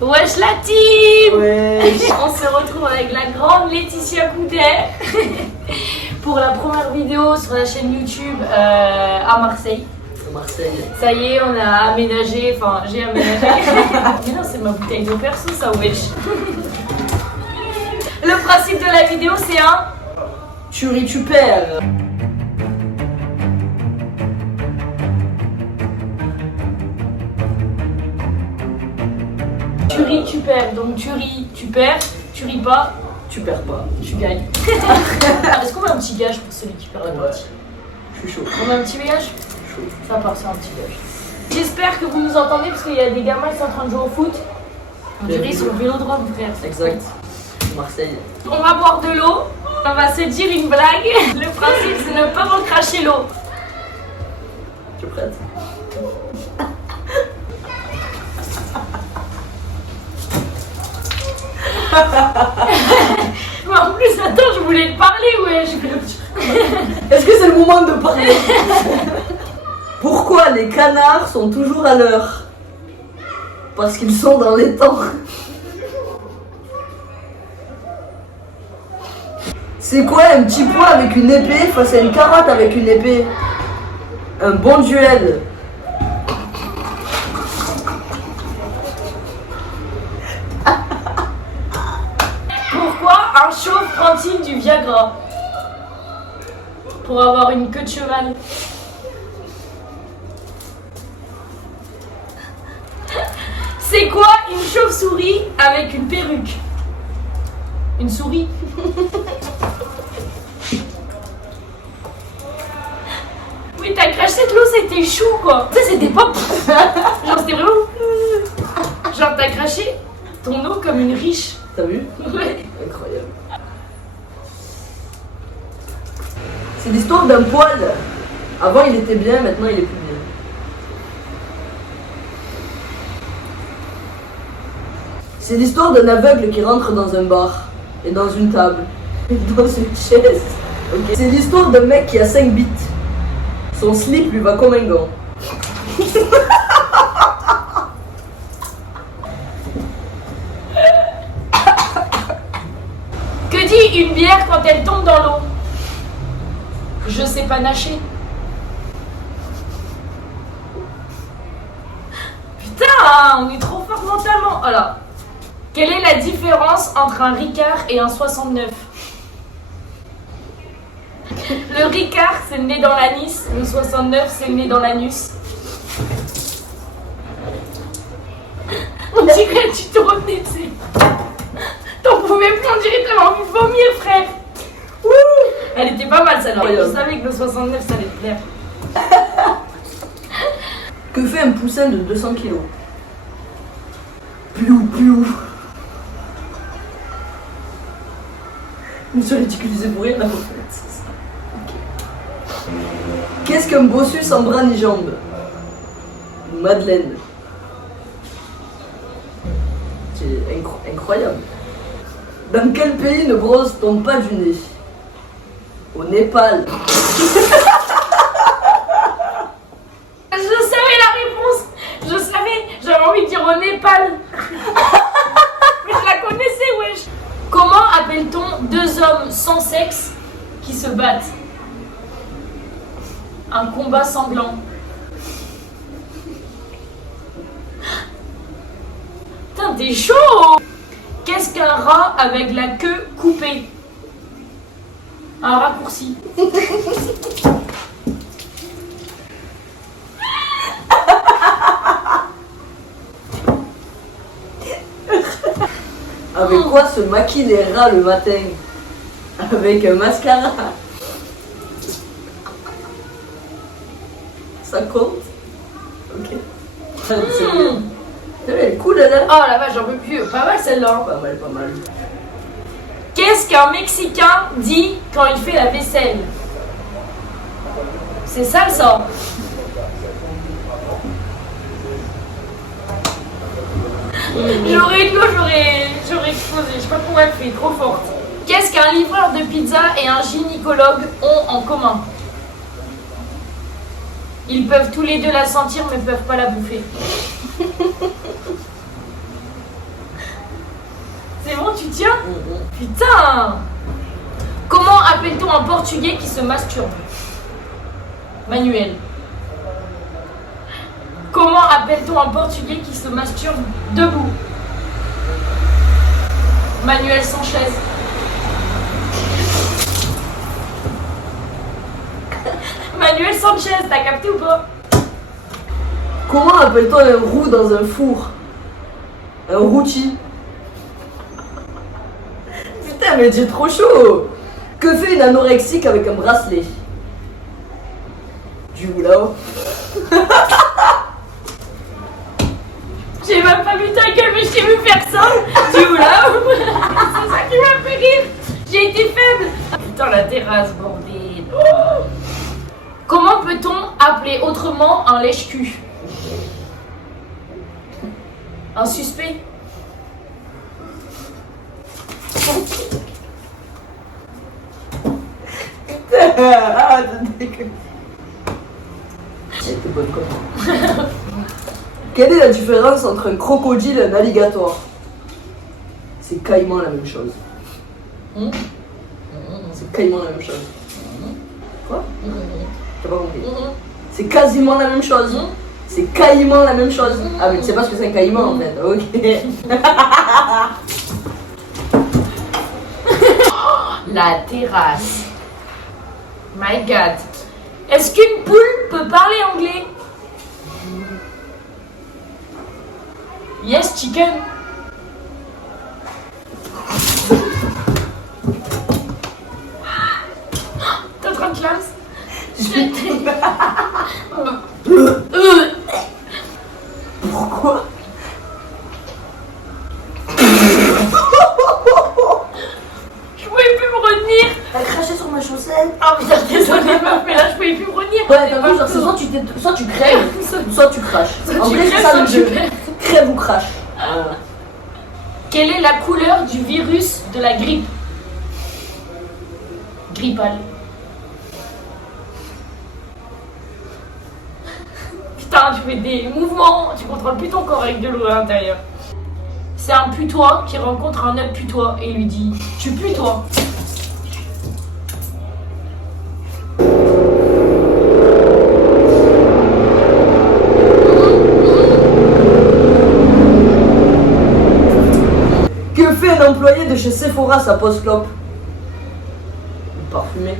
Wesh la team. Wesh. On se retrouve avec la grande Laetitia Coudet pour la première vidéo sur la chaîne YouTube à Marseille. Marseille. Ça y est, on a aménagé, enfin j'ai aménagé. Mais non, c'est ma bouteille de perso ça, wesh. Le principe de la vidéo c'est un Tu ris, tu perds. tu ris, tu perds. Donc tu ris, tu perds, tu ris pas, Tu perds pas. tu gagnes. Est-ce qu'on met un petit gage pour celui qui perd la partie? Je suis chaud. On met un petit gage? Chaud. Ça part sur un petit gage. J'espère que vous nous entendez parce qu'il y a des gamins qui sont en train de jouer au foot. On dirait ils sont au vélodrome, frère. Exact. Marseille. On va boire de l'eau, on va se dire une blague. Le principe c'est ne pas recracher l'eau. Tu es prête? Mais en plus, attends, je voulais te parler, wesh. Est-ce que c'est le moment de parler? Pourquoi les canards sont toujours à l'heure? Parce qu'ils sont dans les temps. C'est quoi un petit pois avec une épée face à une carotte avec une épée? Un bon duel. Pourquoi un chauve prend-il du Viagra? Pour avoir une queue de cheval. C'est quoi une chauve-souris avec une perruque? Une souris. Oui, t'as craché de l'eau, c'était chou quoi. Tu sais, c'était pas. Genre, c'était vraiment. Genre, t'as craché ton eau comme une riche. T'as vu? Ouais. Incroyable. C'est l'histoire d'un poil. Avant il était bien, maintenant il est plus bien. C'est l'histoire d'un aveugle qui rentre dans un bar et dans une table et dans une chaise. Okay. C'est l'histoire d'un mec qui a 5 bits. Son slip lui va comme un gant. Que dit une bière quand elle tombe dans l'eau? Je sais pas nager. Putain, on est trop fort mentalement. Alors, quelle est la différence entre un Ricard et un 69? Le Ricard, c'est le nez dans l'anis. Le 69, c'est le nez dans l'anus. On dirait que tu te retenais, tu sais. T'en pouvais plus, on dirait que t'avais envie de vomir, frère. Ouh, elle était pas mal celle-là. Je savais que le 69 ça allait te plaire. Que fait un poussin de 200 kilos? Piou piou. Je me suis ridiculisé pour rien là en fait. Okay. Qu'est-ce qu'un bossu sans bras ni jambes? Une madeleine. C'est incroyable. Dans quel pays ne brosse-t-on pas du nez? Au Népal. Je savais la réponse. Je savais. J'avais envie de dire au Népal. Mais je la connaissais, wesh. Comment appelle-t-on deux hommes sans sexe qui se battent? Un combat sanglant. Putain, t'es chaud. Qu'est-ce qu'un rat avec la queue coupée? Un raccourci. Avec quoi se maquillent les rats le matin? Avec un mascara. Ça compte? Ok. C'est bien. Elle est cool là. Oh la vache, j'en peux plus. Pas mal celle-là. Pas mal, pas mal. Qu'est-ce qu'un Mexicain dit quand il fait la vaisselle? C'est sale ça. J'aurais une go, j'aurais explosé. Je sais pas pourquoi elle fait trop forte. Qu'est-ce qu'un livreur de pizza et un gynécologue ont en commun? Ils peuvent tous les deux la sentir mais peuvent pas la bouffer. Tiens. Putain. Comment appelle-t-on un Portugais qui se masturbe? Manuel. Comment appelle-t-on un Portugais qui se masturbe debout? Manuel Sanchez. Manuel Sanchez, t'as capté ou pas? Comment appelle-t-on un roux dans un four? Un routi. Putain, mais j'ai trop chaud. Que fait une anorexique avec un bracelet? Du oulao. J'ai même pas vu ta gueule, mais je t'ai vu faire ça. Du oulao. C'est ça qui m'a fait rire. J'ai été faible. Putain, la terrasse, bordel. Oh. Comment peut-on appeler autrement un lèche-cul? Un suspect? Ah, je déconne. C'était bonne comment. Quelle est la différence entre un crocodile et un alligator? C'est quasiment la même chose. C'est quasiment la même chose. Quoi? T'as pas compris? C'est quasiment la même chose. C'est quasiment la même chose. Ah, mais tu sais pas ce que c'est un caïman en fait. Ok. La terrasse. My God. Est-ce qu'une poule peut parler anglais? Yes, chicken. T'es en train de classe? Pourquoi? Je pouvais plus me retenir. T'as craché sur ma chaussette? Ah putain, désolée meuf, mais là je pouvais plus me retenir. Ouais, t'as vu, genre, c'est soit tu crèves, soit tu craches. En vrai, c'est ça le jeu. Crève ou crache. Quelle est la couleur du virus de la grippe? Grippal. Putain, tu fais des mouvements, tu contrôles plus ton corps avec de l'eau à l'intérieur. C'est un putois qui rencontre un autre putois et lui dit: tu pues toi? Que fait un employé de chez Sephora sa pause clope? Parfumé.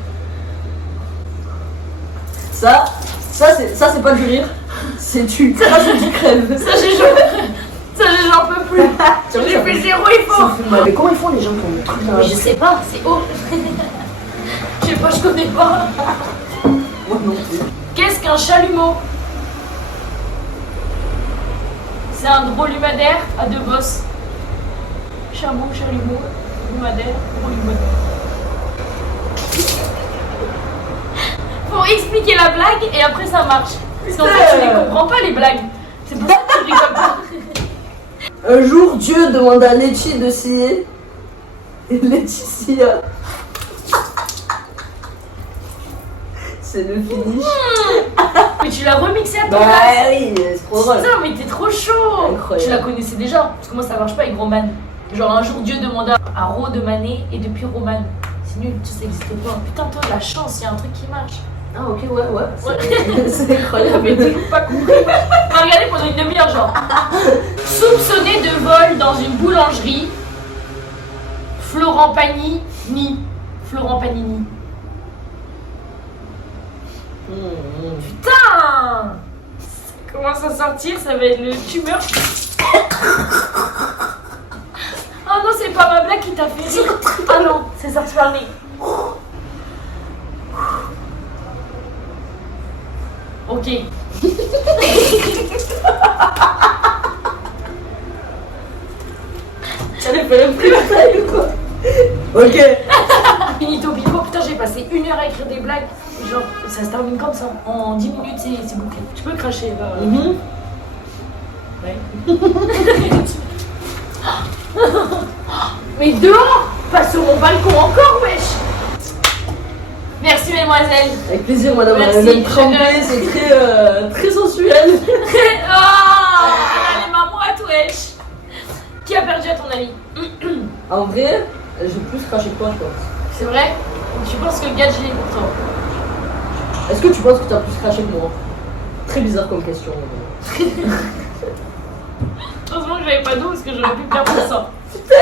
Ça c'est pas du rire. C'est tu. Ça c'est du crève. Ça j'en peux plus. J'ai fait zéro effort. Mais comment ils font les gens qui ont des trucs dans la Mais je sais pas, c'est haut. Je sais pas, je connais pas. Moi non plus. Qu'est-ce qu'un chalumeau? C'est un dromadaire à deux bosses. Chameau, chalumeau, dromadaire, dromadaire. Faut expliquer la blague et après ça marche. Parce qu'en fait, tu les comprends pas les blagues. C'est pour ça que tu rigoles pas. Un jour, Dieu demanda à Letty de scier. Et Laetitia. C'est le finish. Mais tu l'as remixé à ton Bah place. oui, c'est trop drôle. Putain, mais t'es trop chaud. Incroyable. Tu la connaissais déjà. Parce que moi, ça marche pas avec Roman. Genre, un jour, Dieu demanda à Ro de maner et depuis Roman. C'est nul, ça n'existe pas. Putain, toi, la chance, il y a un truc qui marche. Ah ok, ouais. C'est incroyable. Mais toujours pas compris. On va regarder pendant une demi-heure, genre. Soupçonné de vol dans une boulangerie, Florent Panini. Florent Panini. Putain! Ça commence à sortir, ça va être le tumeur. Oh non, c'est pas ma blague qui t'a fait rire. Ah non, c'est sorti par le nez. Ok. J'allais faire un freestyle ou quoi? Ok. Finito Pico, putain, j'ai passé 1 heure à écrire des blagues. Genre, ça se termine comme ça. En 10 minutes, c'est bouclé. Tu peux cracher là. Ouais. Mais dehors, pas sur mon balcon encore, wesh. Merci, mesdemoiselles. Avec plaisir, madame. Merci, Même trempée, c'est très sensuel. Oh, elle a les mains moites, wesh. Qui a perdu à ton avis? En vrai, j'ai plus craché que toi, je pense. C'est vrai? Tu penses que le gadget est pour toi? Est-ce que tu penses que t'as plus craché que moi? Très bizarre comme question. Heureusement que j'avais pas d'eau parce que j'aurais pu perdre ça. Putain.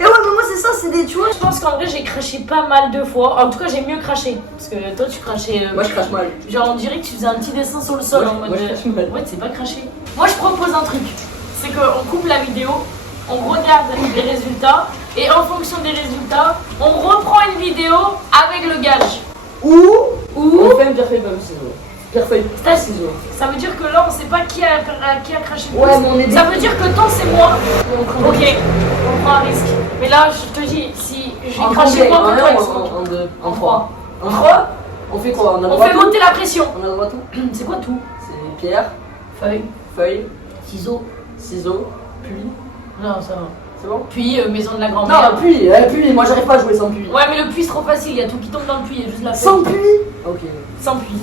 Et ouais, mais moi c'est ça, c'est des, tu vois. Je pense qu'en vrai j'ai craché pas mal de fois. En tout cas j'ai mieux craché. Parce que toi tu crachais. Moi je crache mal. Genre on dirait que tu faisais un petit dessin sur le sol Moi, en mode. moi, je crache mal. Ouais, tu sais pas cracher. Moi je propose un truc. C'est qu'on coupe la vidéo, on regarde les résultats et en fonction des résultats, on reprend une vidéo avec le gage. Ou Ou on fait un pierre feuille papier ciseaux. Pierre feuille C'est- ciseaux. ça veut dire que là on sait pas qui a craché le Ouais, plus. mais on est Ça veut dire que toi c'est moi. On prend Ok, on prend un risque. Mais là je te dis, si j'ai en craché combien? moi, En que un toi, ou ils sont- en deux? En En trois. En trois? On fait quoi? On a le On droit fait à tout? monter la pression. On a le droit à tout? C'est quoi tout? C'est pierre, Feuille, feuille, ciseaux. ciseaux, puis. Non, ça va. C'est bon? Puis maison de la grand-mère. Non, puis, moi j'arrive pas à jouer sans puis. Ouais, mais le puits c'est trop facile, il y a tout qui tombe dans le puits, il y a juste la feuille. Sans puis? Ok. Sans puits.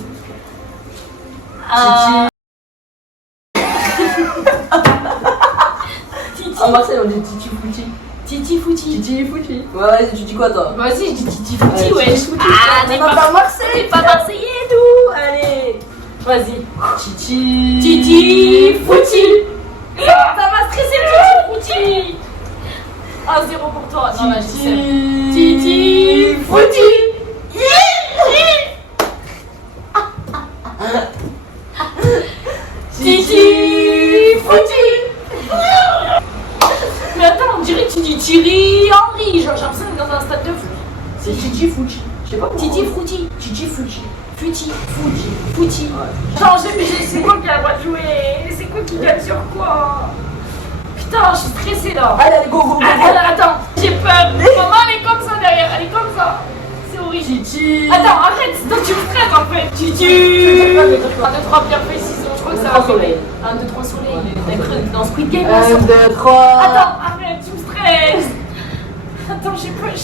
Titi. En Marseille on dit titi fouti. Titi fouti. Titi fouti. Ouais, vas-y, tu dis quoi toi? Moi aussi je dis titi fouti, Allez, ouais. titi fouti. Ah, t'es On va pas à Marseille. t'es pas marseillais et tout. Allez. Vas-y. Titi. Titi fouti. Ça m'a stressé le titi fouti. 1-0 pour toi. Non, là, je dis seul. Titi fouti. Titi fouti. Mais attends, on dirait que tu dis Thierry Henry. Genre, j'ai l'impression d'être dans un stade de foot. C'est Titi fouti. Je sais pas pourquoi. Titi fouti. Titi fouti. Futi. Fouti. Fouti. Ouais. Genre, c'est quoi qui a le droit de jouer? C'est quoi qui gagne sur quoi? Putain, je suis stressée là. Allez, go, go, go, go. Attends, j'ai peur. Maman, elle est comme ça derrière. Elle est comme ça. C'est horrible. Titi. Attends, arrête. Donc tu me stresses en fait. Titi. 1, 2, 3, pierre, feuille, ciseaux. Je crois que ça va soleil. 1, 2, 3, soleil. T'as cru dans Squid Game là, 1, ça. 2, 3. Attends, arrête, tu me stresses. Attends, je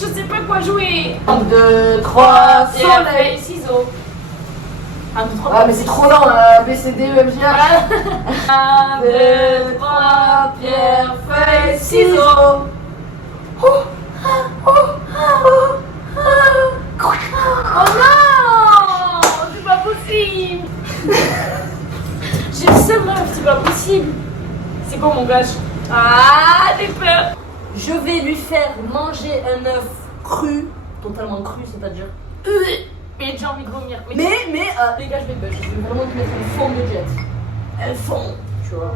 sais pas quoi jouer. 1, 2, 3. Pierre, Soleil. feuille, ciseaux. 1, 2, 3. Ah, mais c'est trop lent là. B, C, D, E, F, G, H. 1, 2, 3, pierre, feuille, ciseaux. Oh non! C'est pas possible! J'ai le seum meuf, c'est pas possible! C'est quoi mon gage? Ah, j'ai peur! Je vais lui faire manger un œuf cru, totalement cru, c'est-à-dire. Mais j'ai envie de vomir. Mais les gars, je vais vraiment lui mettre un fond de jet. Un fond, tu vois.